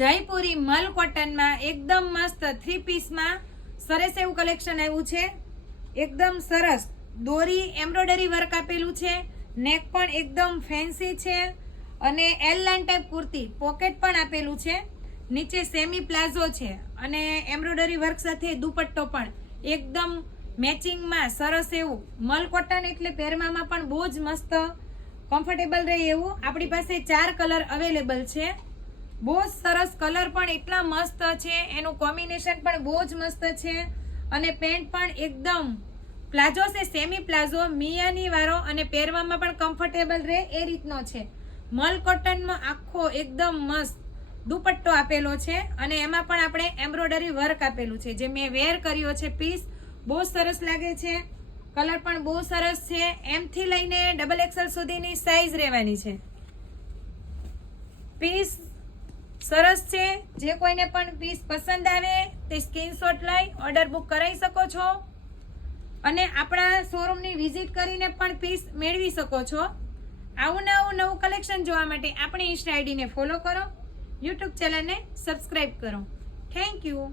જયપુરી મલ કોટનમાં એકદમ મસ્ત 3 પીસમાં સરસ એવું કલેક્શન આવ્યું છે। એકદમ સરસ દોરી એમ્બ્રોઇડરી વર્ક આપેલું છે, નેક પણ એકદમ ફેન્સી છે અને L line type kurti, pocket પણ આપેલું છે, નીચે સેમી પ્લાઝો છે અને એમ્બ્રોઇડરી વર્ક સાથે દુપટ્ટો પણ એકદમ મેચિંગમાં સરસ એવું। મલ કોટન એટલે પહેરવામાં પણ બહુ જ મસ્ત કમ્ફર્ટેબલ રહે એવું। આપણી પાસે 4 કલર અવેલેબલ છે, બહુ જ સરસ કલર પણ એટલા મસ્ત છે, એનું કોમ્બિનેશન પણ બહુ જ મસ્ત છે અને પેન્ટ પણ એકદમ પ્લાઝો છે, સેમી પ્લાઝો મિયાની વાળો અને પહેરવામાં પણ કમ્ફર્ટેબલ રહે એ રીતનો છે। મલ કોટનમાં આખો એકદમ મસ્ત દુપટ્ટો આપેલો છે અને એમાં પણ આપણે એમ્બ્રોઇડરી વર્ક આપેલું છે, જે મેં વેર કર્યો છે પીસ, બહુ સરસ લાગે છે, કલર પણ બહુ સરસ છે। એમ થી લઈને XXL સુધીની સાઈઝ રહેવાની છે। પીસ સરસ છે, જે કોઈને પણ પીસ પસંદ આવે તે સ્ક્રીનશોટ લઈ ઓર્ડર બુક કરાવી શકો છો અને આપણા શોરૂમની વિઝિટ કરીને પણ પીસ મેળવી શકો છો। આવું નવું કલેક્શન જોવા માટે આપણી ઇન્સ્ટા આઈડીને ફોલો કરો, યુટ્યુબ ચેનલને સબસ્ક્રાઇબ કરો। Thank you.